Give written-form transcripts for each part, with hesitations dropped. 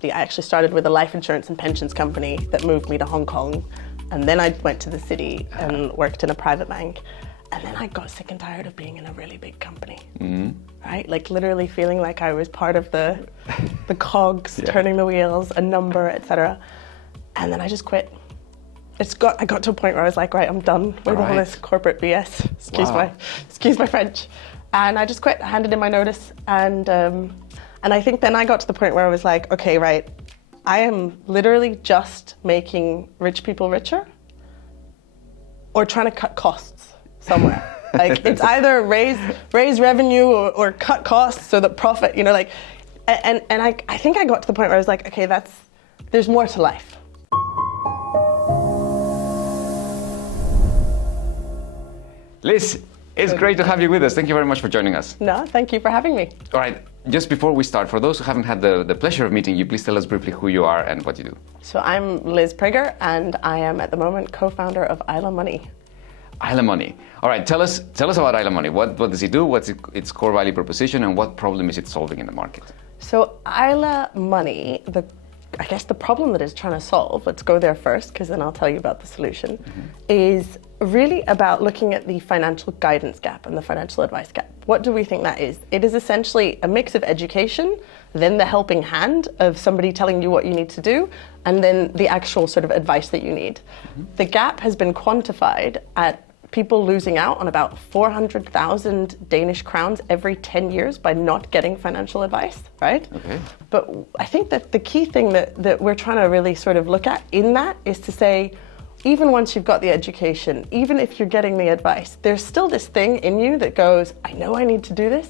I actually started with a life insurance and pensions company that moved me to Hong Kong. And then I went to the city and worked in a private bank. And then I got sick and tired of being in a really big company, right? Like literally feeling like I was part of the cogs, turning the wheels, a number, etc. And then I just quit. I got to a point where I was like, right, I'm done with all this corporate BS. Excuse my French. And I just quit, handed in my notice. And I think then I got to the point where I was like, okay, right, I am literally just making rich people richer or trying to cut costs somewhere. Like it's either raise revenue or cut costs so that profit, and I think I got to the point where I was like, okay, there's more to life. Liz, it's great to have you with us. Thank you very much for joining us. No, thank you for having me. All right, just before we start, for those who haven't had the pleasure of meeting you, please tell us briefly who you are and what you do. So I'm Liz Prager, and I am at the moment co-founder of Aila Money. Aila Money. All right, tell us about Aila Money. What does it do? What's its core value proposition, and what problem is it solving in the market? So Aila Money, I guess the problem that it's trying to solve, let's go there first because then I'll tell you about the solution, is really about looking at the financial guidance gap and the financial advice gap. What do we think that is? It is essentially a mix of education, then the helping hand of somebody telling you what you need to do, and then the actual sort of advice that you need. The gap has been quantified at people losing out on about 400,000 Danish crowns every 10 years by not getting financial advice, right? Okay. But I think that the key thing that we're trying to really sort of look at in that is to say, even once you've got the education, even if you're getting the advice, there's still this thing in you that goes, I know I need to do this,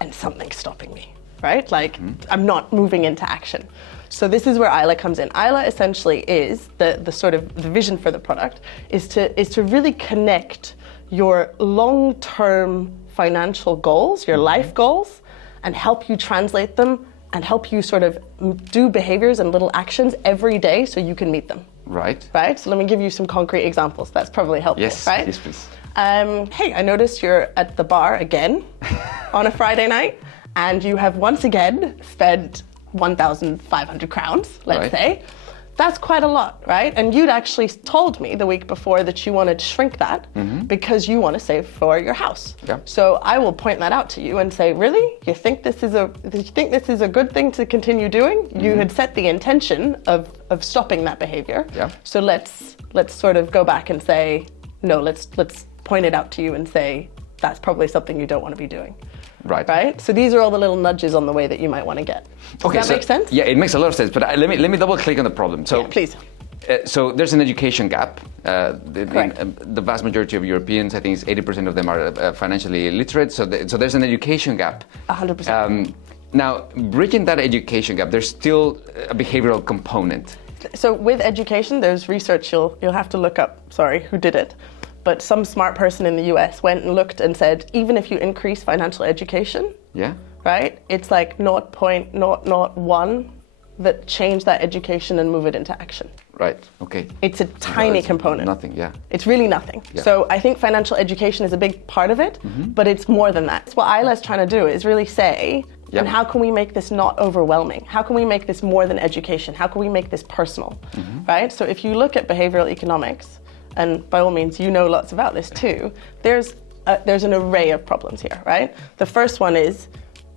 and something's stopping me, right? Like, I'm not moving into action. So this is where Aila comes in. Aila essentially is the sort of the vision for the product is to really connect your long-term financial goals, your life goals, and help you translate them and help you sort of do behaviors and little actions every day so you can meet them. Right. Right? So let me give you some concrete examples. That's probably helpful, right? Yes, please. Hey, I noticed you're at the bar again on a Friday night, and you have once again spent 1,500 crowns, let's say. That's quite a lot, right? And you'd actually told me the week before that you wanted to shrink that because you want to save for your house. Yeah. So I will point that out to you and say, really? You think this is a good thing to continue doing? You had set the intention of stopping that behavior. Yeah. So let's sort of go back and say, no, let's point it out to you and say, that's probably something you don't want to be doing. Right. So these are all the little nudges on the way that you might want to get. Does that make sense? Yeah, it makes a lot of sense. But let me double click on the problem. So, please. So there's an education gap. The vast majority of Europeans, I think it's 80% of them are financially illiterate. So there's an education gap. 100%. Now, bridging that education gap, there's still a behavioral component. So with education, there's research you'll have to look up. Sorry, who did it? But some smart person in the US went and looked and said, even if you increase financial education, right, it's like 0.001 that change that education and move it into action. Right, okay. It's a tiny component. Nothing, It's really nothing. Yeah. So I think financial education is a big part of it, but it's more than that. What Aila's trying to do is really say, and how can we make this not overwhelming? How can we make this more than education? How can we make this personal, right? So if you look at behavioral economics, and by all means, you know lots about this too, there's an array of problems here, right? The first one is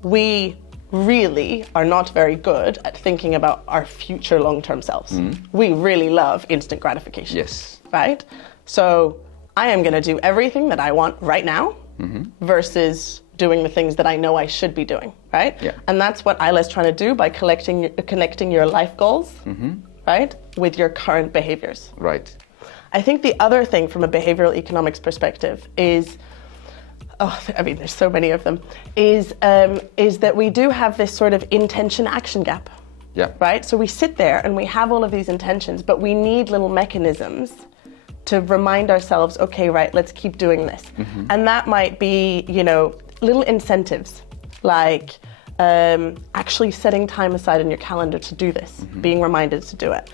we really are not very good at thinking about our future long-term selves. We really love instant gratification, right? So I am gonna do everything that I want right now versus doing the things that I know I should be doing, right? Yeah. And that's what Aila's trying to do by connecting your life goals, right, with your current behaviors. Right. I think the other thing from a behavioral economics perspective is, there's so many of them, is that we do have this sort of intention-action gap, right? So we sit there and we have all of these intentions, but we need little mechanisms to remind ourselves, okay, right, let's keep doing this. And that might be, little incentives, like actually setting time aside in your calendar to do this, being reminded to do it.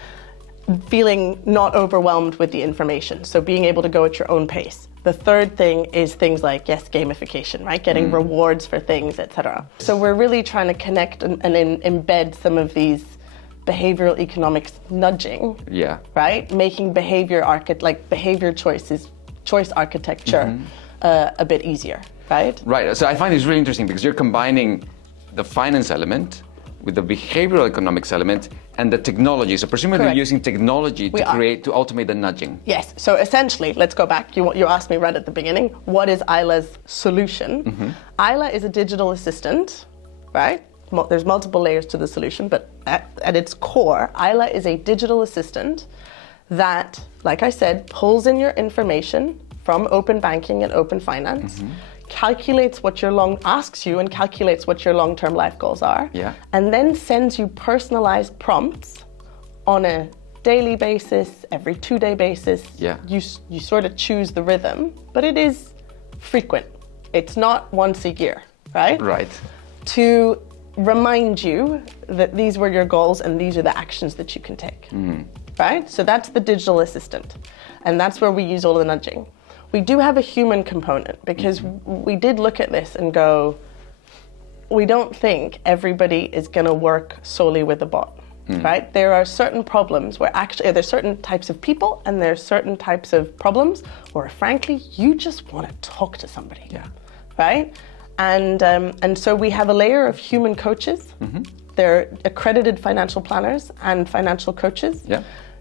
Feeling not overwhelmed with the information, so being able to go at your own pace. The third thing is things like, gamification, right? Getting rewards for things, etc. So we're really trying to connect and embed some of these behavioral economics nudging, right? Making behavior choice architecture a bit easier, right? Right. So I find this really interesting because you're combining the finance element with the behavioral economics element and the technology. So presumably you're using technology to automate the nudging. Yes. So essentially, let's go back. You asked me right at the beginning, what is Aila's solution? Aila is a digital assistant, right? There's multiple layers to the solution, but at its core, Aila is a digital assistant that, like I said, pulls in your information from open banking and open finance, calculates what asks you and calculates what your long-term life goals are, and then sends you personalized prompts on a daily basis, every 2-day basis. You sort of choose the rhythm, but it is frequent. It's not once a year, right? Right. To remind you that these were your goals and these are the actions that you can take, right? So that's the digital assistant, and that's where we use all the nudging. We do have a human component because we did look at this and go, we don't think everybody is going to work solely with a bot, right? There are certain problems where actually there's certain types of people and there's certain types of problems where frankly you just want to talk to somebody, right? And so we have a layer of human coaches. They're accredited financial planners and financial coaches.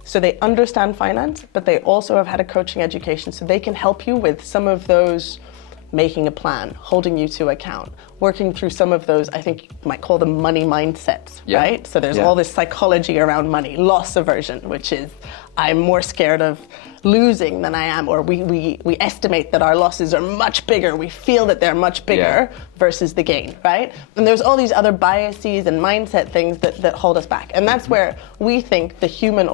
So they understand finance, but they also have had a coaching education, so they can help you with some of those, making a plan, holding you to account, working through some of those, I think you might call them money mindsets, right? So there's all this psychology around money, loss aversion, which is I'm more scared of losing than I am, or we estimate that our losses are much bigger, we feel that they're much bigger versus the gain, right? And there's all these other biases and mindset things that hold us back. And that's where we think the human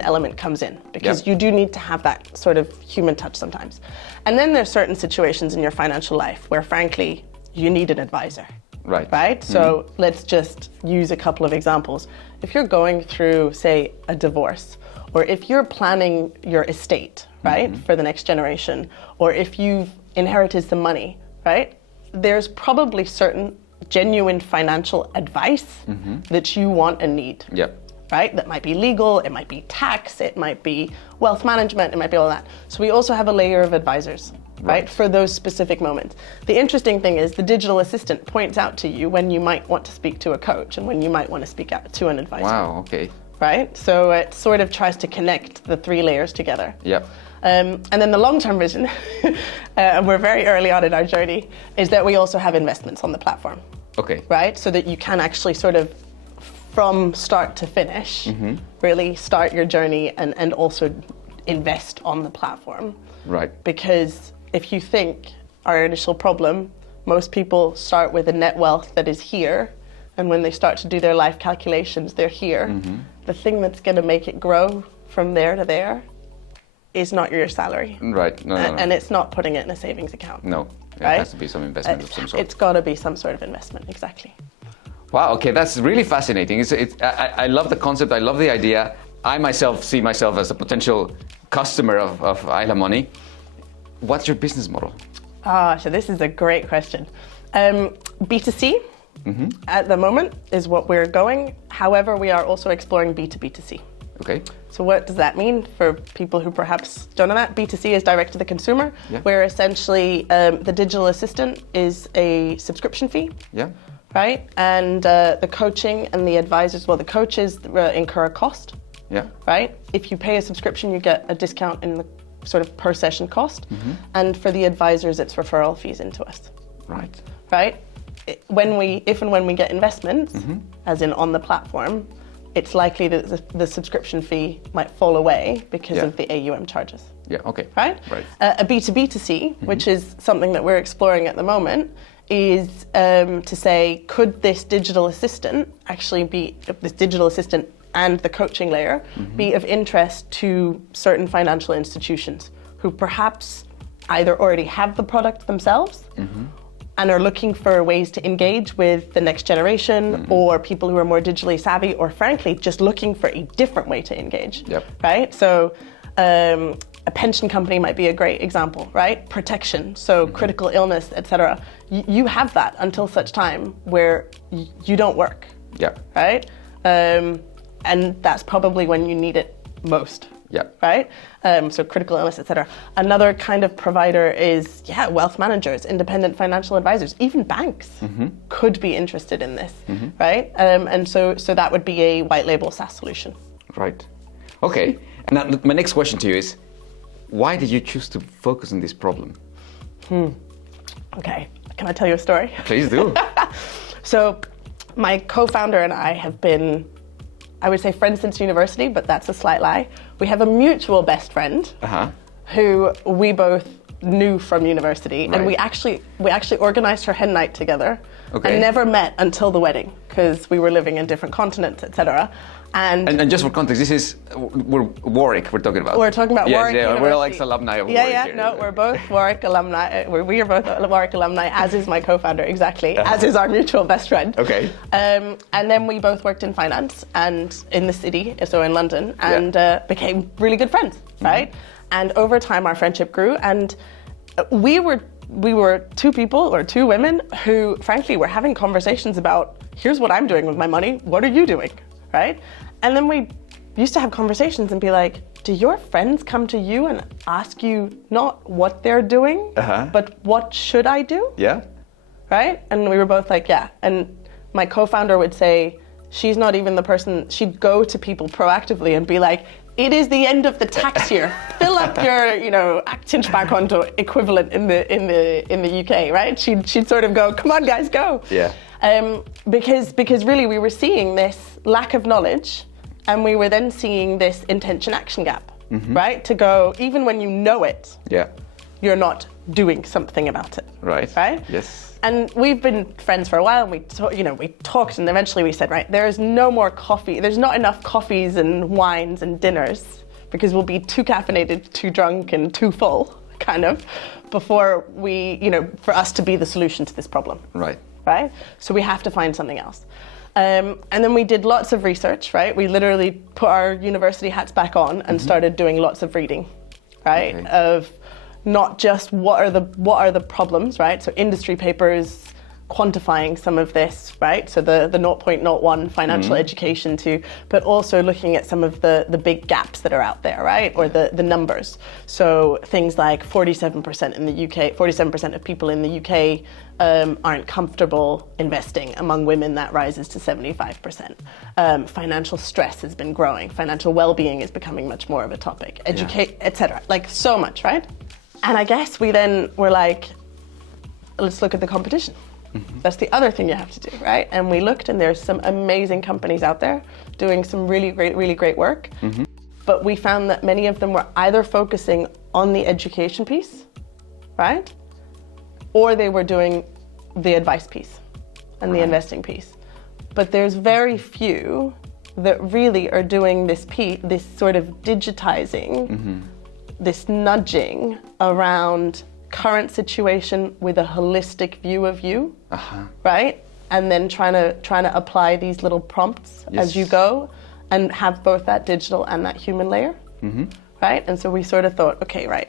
element comes in, because you do need to have that sort of human touch sometimes. And then there's certain situations in your financial life where frankly, you need an advisor. Right? So let's just use a couple of examples. If you're going through, say, a divorce, or if you're planning your estate, right, for the next generation, or if you've inherited some money, right, there's probably certain genuine financial advice that you want and need. Right? That might be legal, it might be tax, it might be wealth management, it might be all that. So we also have a layer of advisors, right, for those specific moments. The interesting thing is the digital assistant points out to you when you might want to speak to a coach and when you might want to speak out to an advisor. Wow, okay. Right? So it sort of tries to connect the 3 layers together. And then the long-term vision, and we're very early on in our journey, is that we also have investments on the platform. Right? So that you can actually sort of, from start to finish, really start your journey and also invest on the platform. Because if you think our initial problem, most people start with a net wealth that is here, and when they start to do their life calculations, they're here. The thing that's going to make it grow from there to there is not your salary. And it's not putting it in a savings account. It has to be some investment of some sort. It's got to be some sort of investment, exactly. Wow, okay, that's really fascinating. I love the concept, I love the idea. I myself see myself as a potential customer of Aila Money. What's your business model? So this is a great question. B2C at the moment is what we're going. However, we are also exploring B2B2C. So what does that mean for people who perhaps don't know that? B2C is direct to the consumer, where essentially the digital assistant is a subscription fee. Right? And the coaching and the advisors, well, the coaches incur a cost. Right? If you pay a subscription, you get a discount in the sort of per session cost. And for the advisors, it's referral fees into us. Right? If and when we get investments, as in on the platform, it's likely that the subscription fee might fall away because of the AUM charges. Right? A B2B2C, which is something that we're exploring at the moment, is to say, could this digital assistant and the coaching layer be of interest to certain financial institutions who perhaps either already have the product themselves and are looking for ways to engage with the next generation or people who are more digitally savvy, or frankly, just looking for a different way to engage, right? So a pension company might be a great example, right? Protection, so critical illness, etc. You have that until such time where you don't work, right? and that's probably when you need it most. Yeah. Right? So critical illness, etc. Another kind of provider is, wealth managers, independent financial advisors, even banks could be interested in this, right? And so that would be a white label SaaS solution. Right. Okay. And now my next question to you is, why did you choose to focus on this problem? Okay. Can I tell you a story? Please do. So my co-founder and I have been, I would say, friends since university, but that's a slight lie. We have a mutual best friend who we both knew from university, and we actually organized her hen night together, and never met until the wedding because we were living in different continents, etc. And just for context, this is Warwick we're talking about. We're talking about Warwick University. We're all ex-alumni of Warwick. Yeah, we're both Warwick alumni. We are both Warwick alumni, as is my co-founder, exactly, as is our mutual best friend. Okay. And then we both worked in finance and in the city, so in London, and became really good friends, right? And over time, our friendship grew, and we were two people, or two women, who, frankly, were having conversations about, here's what I'm doing with my money, what are you doing, right? And then we used to have conversations and be like, do your friends come to you and ask you not what they're doing, but what should I do? Yeah. Right? And we were both like, yeah. And my co-founder would say, she's not even the person, she'd go to people proactively and be like, it is the end of the tax year. Fill up your, Aktiespaarkonto equivalent in the UK, right? She'd sort of go, come on guys, go. Yeah. Because really we were seeing this lack of knowledge, and we were then seeing this intention action gap, right? To go, even when you know it, you're not doing something about it. Right. Right? Yes. And we've been friends for a while, and we talked, and eventually we said, right, there is no more coffee. There's not enough coffees and wines and dinners, because we'll be too caffeinated, too drunk, and too full, kind of, before for us to be the solution to this problem. Right. Right? So we have to find something else. And then we did lots of research, right? We literally put our university hats back on and started doing lots of reading, right? Okay. Of not just what are the problems, right? So industry papers quantifying some of this, right? So the 0.01 financial education but also looking at some of the big gaps that are out there, right? Or the numbers. So things like 47% in the UK, 47% of people in the UK aren't comfortable investing. Among women, that rises to 75%. Financial stress has been growing. Financial well-being is becoming much more of a topic. Etc. Like so much, right? And I guess we then were like, let's look at the competition. That's the other thing you have to do, right? And we looked, and there's some amazing companies out there doing some really great work. But we found that many of them were either focusing on the education piece, right? Or they were doing the advice piece and the investing piece. But there's very few that really are doing this sort of digitizing, this nudging around current situation with a holistic view of you, right? And then trying to apply these little prompts as you go, and have both that digital and that human layer, right? And so we sort of thought, okay, right,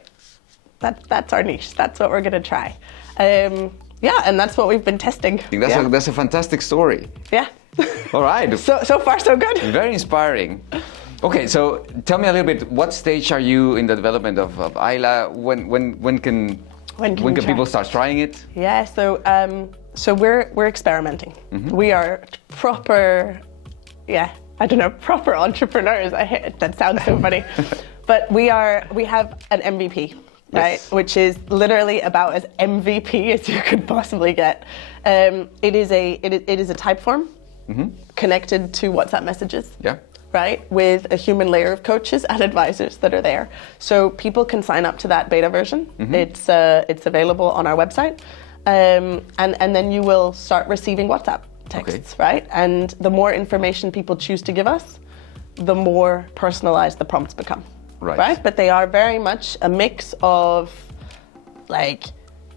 that's our niche. That's what we're going to try. And that's what we've been testing. That's a fantastic story. Yeah. All right. So far, so good. Very inspiring. Okay, so tell me a little bit. What stage are you in the development of Aila? When can people start trying it? Yeah. So we're experimenting. We are proper entrepreneurs. That sounds so funny, but we have an MVP. Right, which is literally about as MVP as you could possibly get. It is a type form connected to WhatsApp messages. Yeah. Right, with a human layer of coaches and advisors that are there, so people can sign up to that beta version. It's available on our website, and then you will start receiving WhatsApp texts. Right, and the more information people choose to give us, the more personalized the prompts become. Right, but they are very much a mix of, like,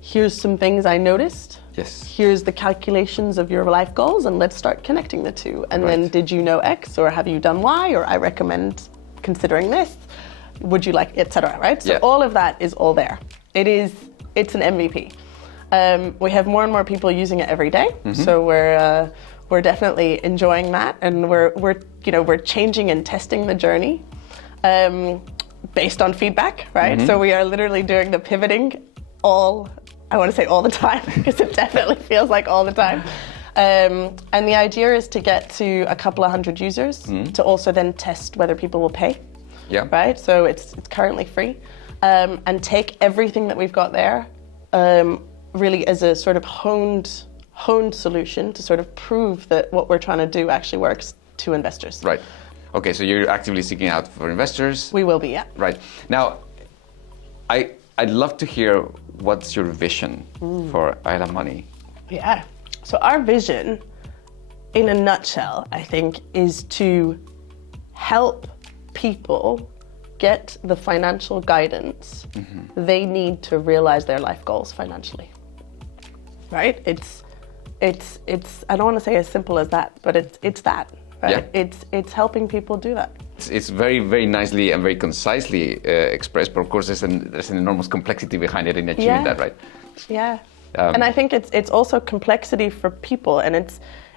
here's some things I noticed. Yes. Here's the calculations of your life goals, and let's start connecting the two. And then, did you know X, or have you done Y, or I recommend considering this? Would you like, etc. Right? So all of that is all there. It's an MVP. We have more and more people using it every day. So we're definitely enjoying that, and we're changing and testing the journey based on feedback, right? So we are literally doing the pivoting I want to say all the time, because it definitely feels like all the time. And the idea is to get to a couple of hundred users to also then test whether people will pay. Yeah. Right? So it's currently free. And take everything that we've got there really as a sort of honed solution to sort of prove that what we're trying to do actually works to investors. Right. Okay, so you're actively seeking out for investors. We will be, yeah. Right. Now, I'd love to hear what's your vision for Aila Money. Yeah. So our vision, in a nutshell, I think, is to help people get the financial guidance they need to realize their life goals financially. Right? It's I don't want to say as simple as that, but it's that, right? Yeah. It's helping people do that. It's very, very nicely and very concisely expressed, but of course there's an enormous complexity behind it in achieving that, right? Yeah. And I think it's also complexity for people, and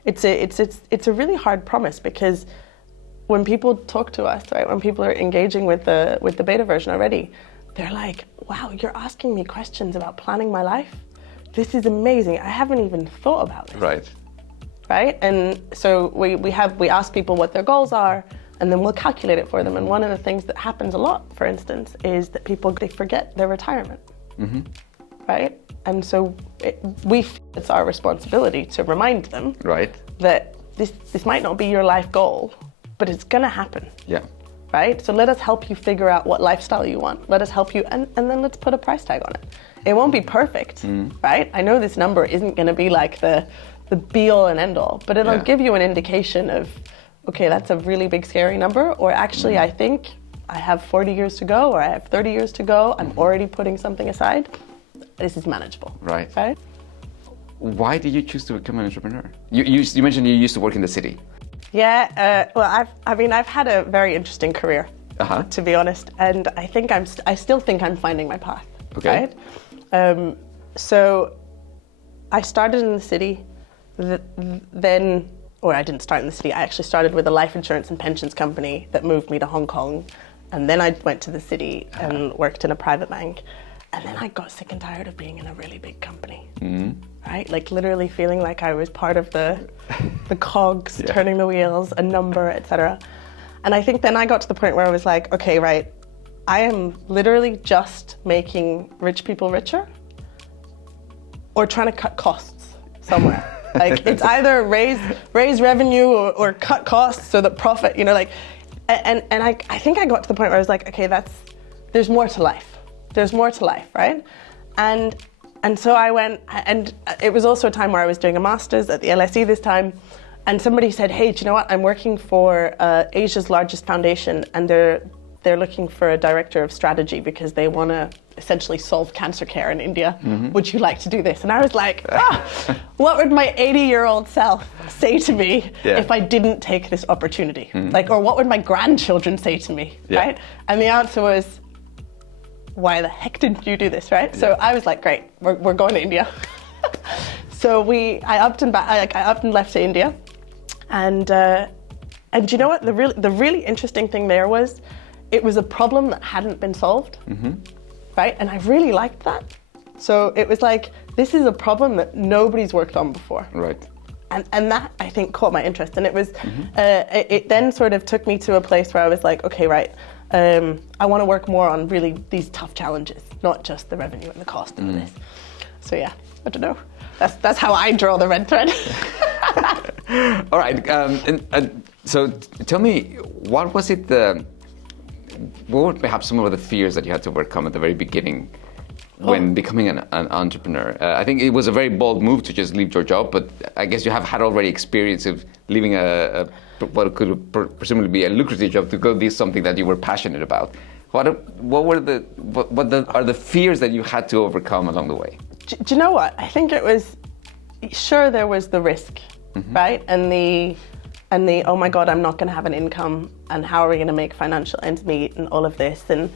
it's a really hard promise, because when people talk to us, right, when people are engaging with the beta version already, they're like, wow, you're asking me questions about planning my life? This is amazing. I haven't even thought about this. Right. Right? And so we ask people what their goals are, and then we'll calculate it for them. And one of the things that happens a lot, for instance, is that they forget their retirement. Right? And so it's our responsibility to remind them that this might not be your life goal, but it's gonna happen. Yeah. Right? So let us help you figure out what lifestyle you want. Let us help you, and then let's put a price tag on it. It won't be perfect, right? I know this number isn't gonna be like the be all and end all, but it'll give you an indication of, okay, that's a really big scary number, or actually I think I have 40 years to go, or I have 30 years to go, I'm already putting something aside. This is manageable. Right. Right? Why did you choose to become an entrepreneur? You mentioned you used to work in the city. Yeah, well, I've had a very interesting career, to be honest, and I still think I'm finding my path. Okay. Right? So I started in the city, then, or I didn't start in the city. I actually started with a life insurance and pensions company that moved me to Hong Kong, and then I went to the city and worked in a private bank. And then I got sick and tired of being in a really big company, right? Like literally feeling like I was part of the cogs, turning the wheels, a number, etc. And I think then I got to the point where I was like, okay, right, I am literally just making rich people richer, or trying to cut costs somewhere. Like it's either raise revenue or cut costs so that profit, and I think I got to the point where I was like, okay, there's more to life. There's more to life, right? And so I went, and it was also a time where I was doing a master's at the LSE this time, and somebody said, hey, do you know what? I'm working for Asia's largest foundation, and they're looking for a director of strategy because they want to essentially solve cancer care in India. Would you like to do this? And I was like, what would my 80-year-old self say to me if I didn't take this opportunity? Or what would my grandchildren say to me, right? And the answer was, why the heck didn't you do this, right? Yeah. So I was like, great, we're going to India. So I upped and left to India, and you know what? The really interesting thing there was, it was a problem that hadn't been solved, right? And I really liked that. So it was like, this is a problem that nobody's worked on before, right? And that I think caught my interest, and it was it then sort of took me to a place where I was like, okay, right. I want to work more on really these tough challenges, not just the revenue and the cost of this. So yeah, I don't know. That's how I draw the red thread. All right. So tell me, what was it? What were perhaps some of the fears that you had to overcome at the very beginning when becoming an entrepreneur? I think it was a very bold move to just leave your job, but I guess you have had already experience of leaving what could presumably be a lucrative job to go do something that you were passionate about. What are the fears that you had to overcome along the way? Do you know what? I think it was, sure, there was the risk, right? And the oh my God, I'm not going to have an income, and how are we going to make financial ends meet, and all of this, and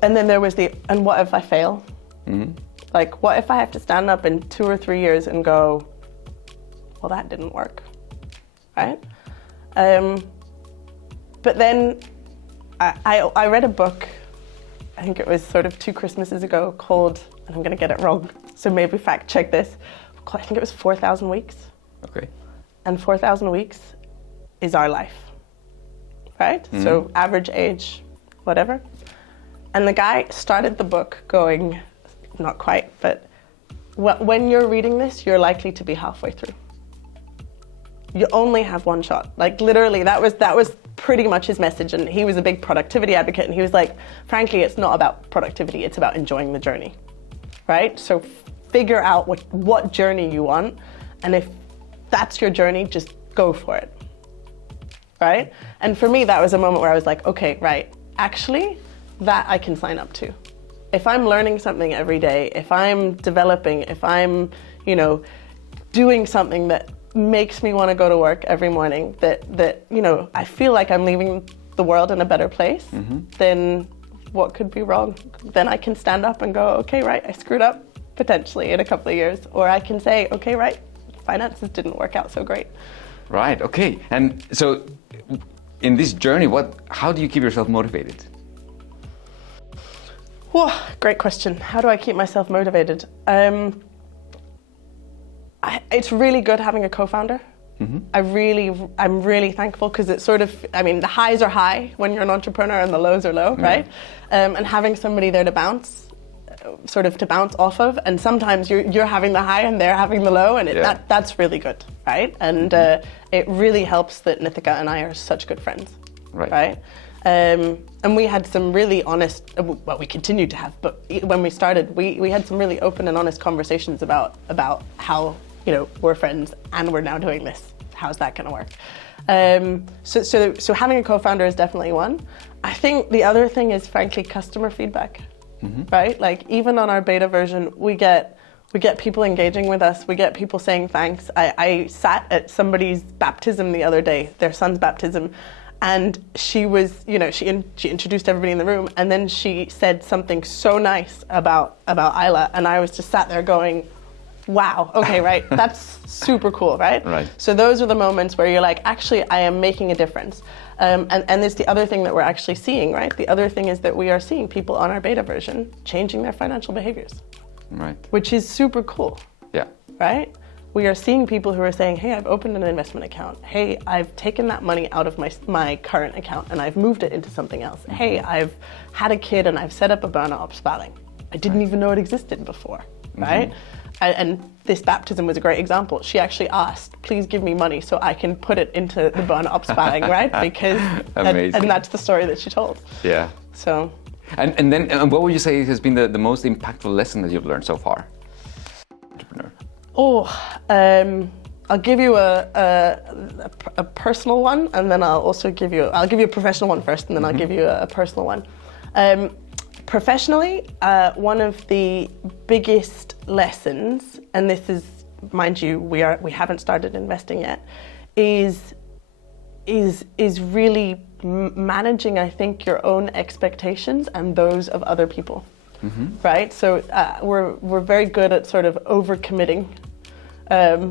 then there was and what if I fail? Like, what if I have to stand up in 2 or 3 years and go, well, that didn't work, right? But then I read a book, I think it was sort of 2 Christmases ago, called, and I'm going to get it wrong, so maybe fact check this, I think it was 4,000 Weeks. Okay. And 4,000 weeks is our life, right? So average age, whatever. And the guy started the book going, not quite, but when you're reading this, you're likely to be halfway through. You only have one shot. Like literally, that was pretty much his message. And he was a big productivity advocate. And he was like, frankly, it's not about productivity. It's about enjoying the journey, right? So figure out what journey you want. And if that's your journey, just go for it, right? And for me, that was a moment where I was like, okay, right, actually, that I can sign up to. If I'm learning something every day, if I'm developing, if I'm, doing something that makes me want to go to work every morning, that I feel like I'm leaving the world in a better place, then what could be wrong? Then I can stand up and go, okay, right, I screwed up potentially in a couple of years. Or I can say, okay, right, finances didn't work out so great. Right, okay. And so in this journey, how do you keep yourself motivated? Whoa, great question. How do I keep myself motivated? It's really good having a co-founder. I'm really thankful because it's sort of, the highs are high when you're an entrepreneur and the lows are low, right? And having somebody there to bounce off of, and sometimes you're having the high and they're having the low, and that's really good, right? And it really helps that Nithika and I are such good friends, right? And we had some really honest, well, we continue to have, but when we started, we had some really open and honest conversations about how, we're friends and we're now doing this. How's that going to work? So having a co-founder is definitely one. I think the other thing is, frankly, customer feedback, right? Like even on our beta version, we get people engaging with us. We get people saying thanks. I sat at somebody's baptism the other day, their son's baptism, and she was, she introduced everybody in the room, and then she said something so nice about Aila, and I was just sat there going, wow, okay, right, that's super cool, right? Right. So those are the moments where you're like, actually, I am making a difference. And there's the other thing that we're actually seeing, right? The other thing is that we are seeing people on our beta version changing their financial behaviors. Right. Which is super cool. Yeah. Right? We are seeing people who are saying, hey, I've opened an investment account. Hey, I've taken that money out of my current account and I've moved it into something else. Hey, I've had a kid and I've set up a burner opsparing. I didn't even know it existed before, right? And this baptism was a great example. She actually asked, please give me money so I can put it into the burner opsparing, right? Because, and that's the story that she told. Yeah. So. And then what would you say has been the most impactful lesson that you've learned so far? Entrepreneur. I'll give you a personal one, and then I'll give you a professional one first, and then I'll give you a personal one. Professionally, one of the biggest lessons, and this is, mind you, we haven't started investing yet, is really managing, I think, your own expectations and those of other people. Right? So we're very good at sort of overcommitting,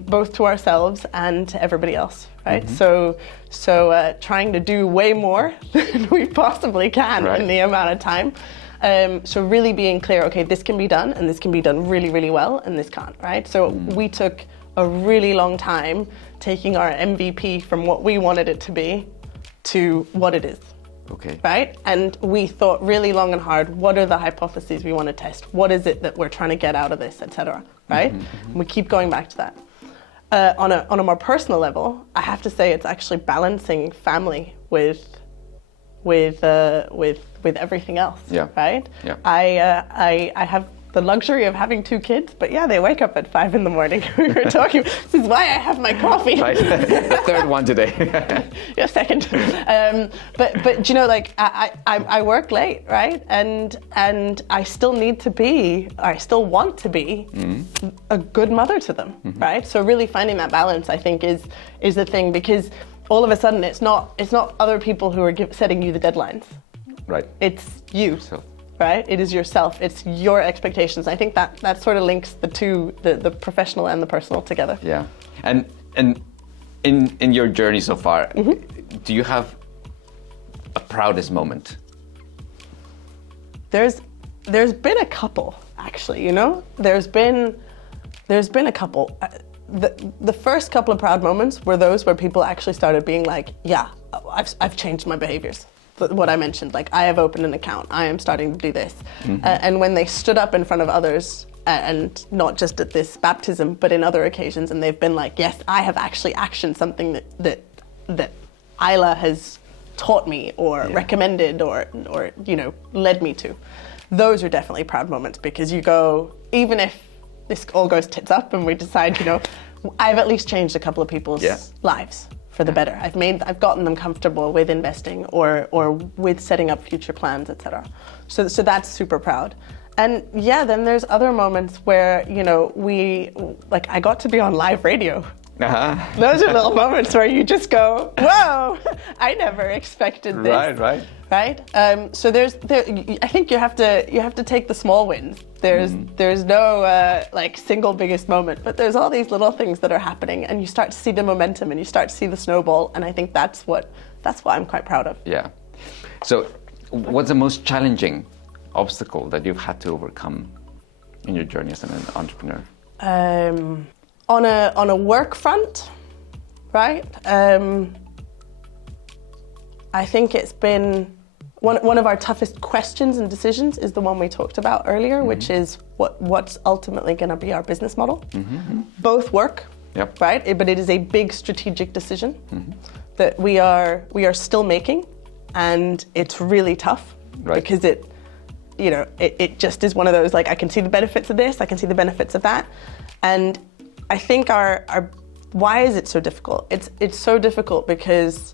both to ourselves and to everybody else, right? So trying to do way more than we possibly can in the amount of time. So really being clear, okay, this can be done, and this can be done really, really well, and this can't, right? So we took a really long time taking our MVP from what we wanted it to be to what it is. Okay. Right? And we thought really long and hard, what are the hypotheses we want to test? What is it that we're trying to get out of this, etc. Right? And we keep going back to that. On a more personal level, I have to say it's actually balancing family with everything else. Yeah. Right? Yeah. I have the luxury of having 2 kids, but yeah, they wake up at 5 in the morning. We were talking, this is why I have my coffee. Right, the third one today. Yeah, second. But you know, like I work late, right? And I still want to be a good mother to them, right? So really finding that balance, I think, is the thing, because all of a sudden it's not other people who are setting you the deadlines. Right. It's you. So. Right? It is yourself. It's your expectations. I think that sort of links the two, the professional and the personal together. Yeah. And And in your journey so far, do you have a proudest moment? There's been a couple, actually, you know? There's been a couple. The first couple of proud moments were those where people actually started being like, yeah, I've changed my behaviors. What I mentioned, like, I have opened an account, I am starting to do this. And when they stood up in front of others, and not just at this baptism, but in other occasions, and they've been like, yes, I have actually actioned something that Aila has taught me or recommended or you know, led me to. Those are definitely proud moments, because you go, even if this all goes tits up and we decide, you know, I've at least changed a couple of people's lives for the better. I've gotten them comfortable with investing or with setting up future plans, etc. So that's super proud. And yeah, then there's other moments where, you know, I got to be on live radio. Those are little moments where you just go, whoa, I never expected this. Right. So I think you have to take the small wins. There's no like single biggest moment, but there's all these little things that are happening, and you start to see the momentum, and you start to see the snowball, and I think that's what I'm quite proud of. Yeah. So, what's the most challenging obstacle that you've had to overcome in your journey as an entrepreneur? On a work front, right? I think it's been one of our toughest questions and decisions is the one we talked about earlier, which is what's ultimately going to be our business model. Both work, right? But it is a big strategic decision that we are still making, and it's really tough because it just is one of those, like, I can see the benefits of this, I can see the benefits of that, and I think our why is it so difficult? It's so difficult because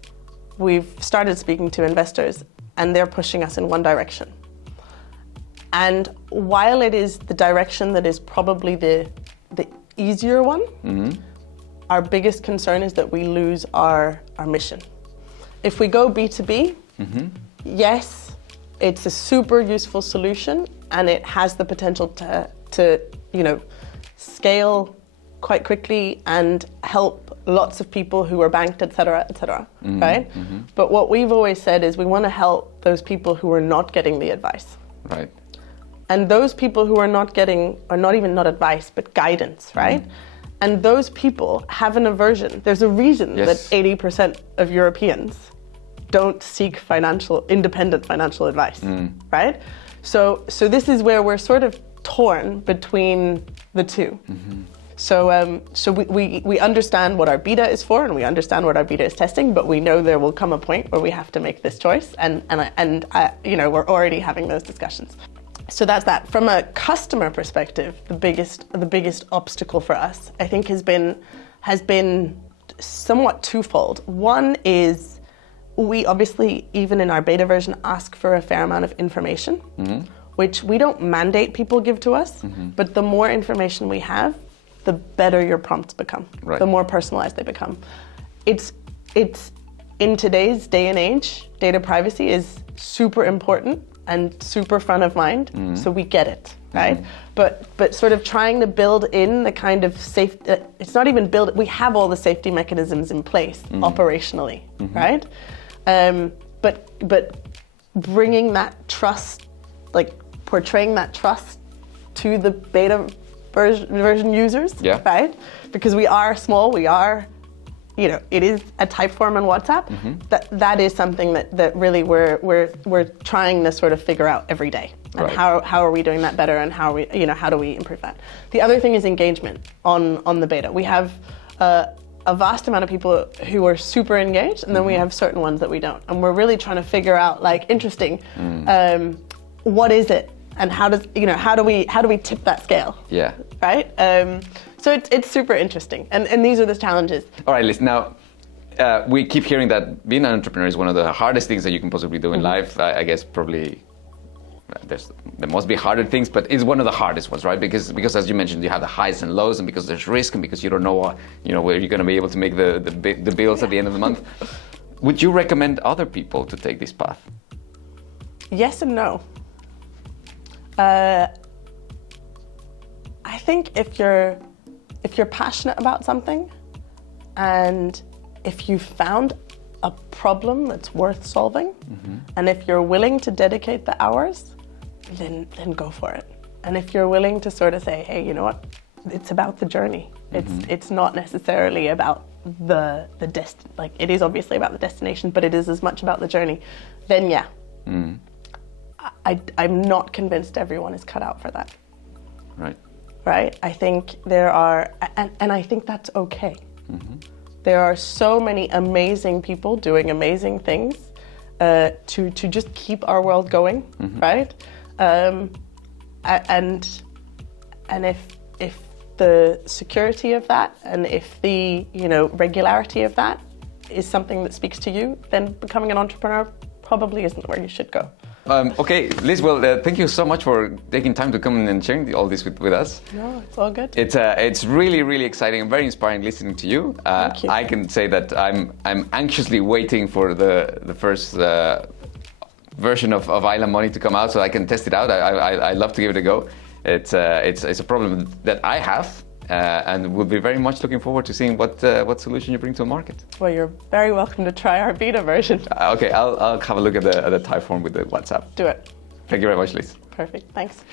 we've started speaking to investors and they're pushing us in one direction. And while it is the direction that is probably the easier one, our biggest concern is that we lose our mission. If we go B2B, yes, it's a super useful solution and it has the potential to scale quite quickly and help lots of people who are banked, etc., right? But what we've always said is we want to help those people who are not getting the advice. Right. And those people who are not getting, or not even not advice, but guidance, right? And those people have an aversion. There's a reason that 80% of Europeans don't seek independent financial advice, right? So this is where we're sort of torn between the two. So we understand what our beta is for, and we understand what our beta is testing, but we know there will come a point where we have to make this choice, and we're already having those discussions. So that's that. From a customer perspective, the biggest obstacle for us, I think, has been somewhat twofold. One is we obviously, even in our beta version, ask for a fair amount of information, which we don't mandate people give to us, but the more information we have, the better your prompts become, the more personalized they become. It's in today's day and age, data privacy is super important and super front of mind, so we get it, right? But sort of trying to build in the kind of safety, it's not even build, we have all the safety mechanisms in place operationally, right? But bringing that trust, like portraying that trust to the beta version users, right? Because we are small, we are, it is a type form on WhatsApp. That is something that really we're trying to sort of figure out every day. And how are we doing that better, and how do we improve that? The other thing is engagement on the beta. We have a vast amount of people who are super engaged, and then we have certain ones that we don't. And we're really trying to figure out, like, interesting, what is it? And how do we tip that scale? Yeah. Right? So it's super interesting. And these are the challenges. All right, listen, now, we keep hearing that being an entrepreneur is one of the hardest things that you can possibly do in life. I guess probably there must be harder things, but it's one of the hardest ones, right? Because as you mentioned, you have the highs and lows, and because there's risk, and because you don't know where you're going to be able to make the bills at the end of the month. Would you recommend other people to take this path? Yes and no. I think if you're passionate about something And if you found a problem that's worth solving, and if you're willing to dedicate the hours, then go for it. And if you're willing to sort of say, hey, you know what? It's about the journey. It's not necessarily about the like it is obviously about the destination, but it is as much about the journey. Then yeah, I'm not convinced everyone is cut out for that. Right. Right. I think there are, and I think that's okay. There are so many amazing people doing amazing things to just keep our world going, right? And if the security of that and if the regularity of that is something that speaks to you, then becoming an entrepreneur probably isn't where you should go. Okay, Liz, well, thank you so much for taking time to come and sharing all this with us. No, it's all good. It's really, really exciting and very inspiring listening to you. Thank you. I can say that I'm anxiously waiting for the first version of Aila Money to come out so I can test it out. I love to give it a go. It's a problem that I have. And we'll be very much looking forward to seeing what solution you bring to the market. Well, you're very welcome to try our beta version. Okay, I'll have a look at the Typeform with the WhatsApp. Do it. Thank you very much, Liz. Perfect. Thanks.